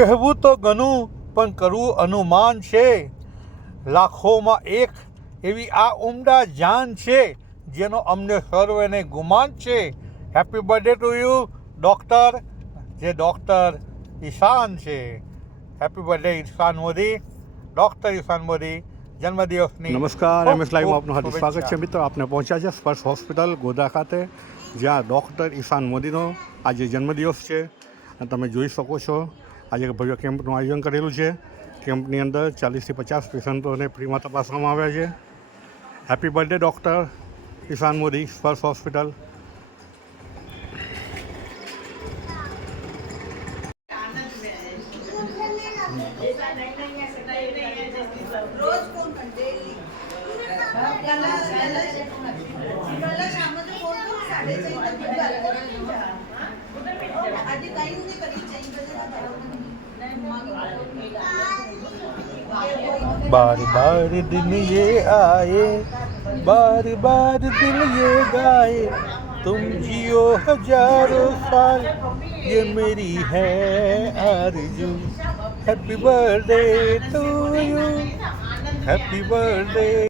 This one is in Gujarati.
કહેવું તો ઘણું પણ કરવું અનુમાન છે. લાખોમાં એક એવી આ ઉમદા જાન છે જેનો અમને સર્વેને ગુમાન છે. Happy birthday to you doctor, જે ડૉક્ટર ઈશાન છે. હેપી બર્થડે ઈશાન મોદી, ડૉક્ટર ઈશાન મોદી, જન્મદિવસની નમસ્કાર, MS લાઈવમાં આપનું હાર્દિક સ્વાગત છે. મિત્રો, આપણે પહોંચ્યા છે સ્પર્શ હોસ્પિટલ ગોધરા ખાતે, જ્યાં ડૉક્ટર ઈશાન મોદીનો આજે જન્મદિવસ છે. અને તમે જોઈ શકો છો આજે ભવ્ય કેમ્પનું આયોજન કરેલું છે. કેમ્પની અંદર 40થી 50 પેશન્ટોને ફ્રીમાં તપાસવામાં આવ્યા છે. હેપી બર્થડે ડૉક્ટર ઈશાન મોદી, સ્પર્શ હોસ્પિટલ. रोज फोन करते बार बार दिन ये आए, बार बार दिल ये गाए, तुम जियो हजारों साल, ये मेरी है आरज़ू. Happy birthday to you, happy birthday.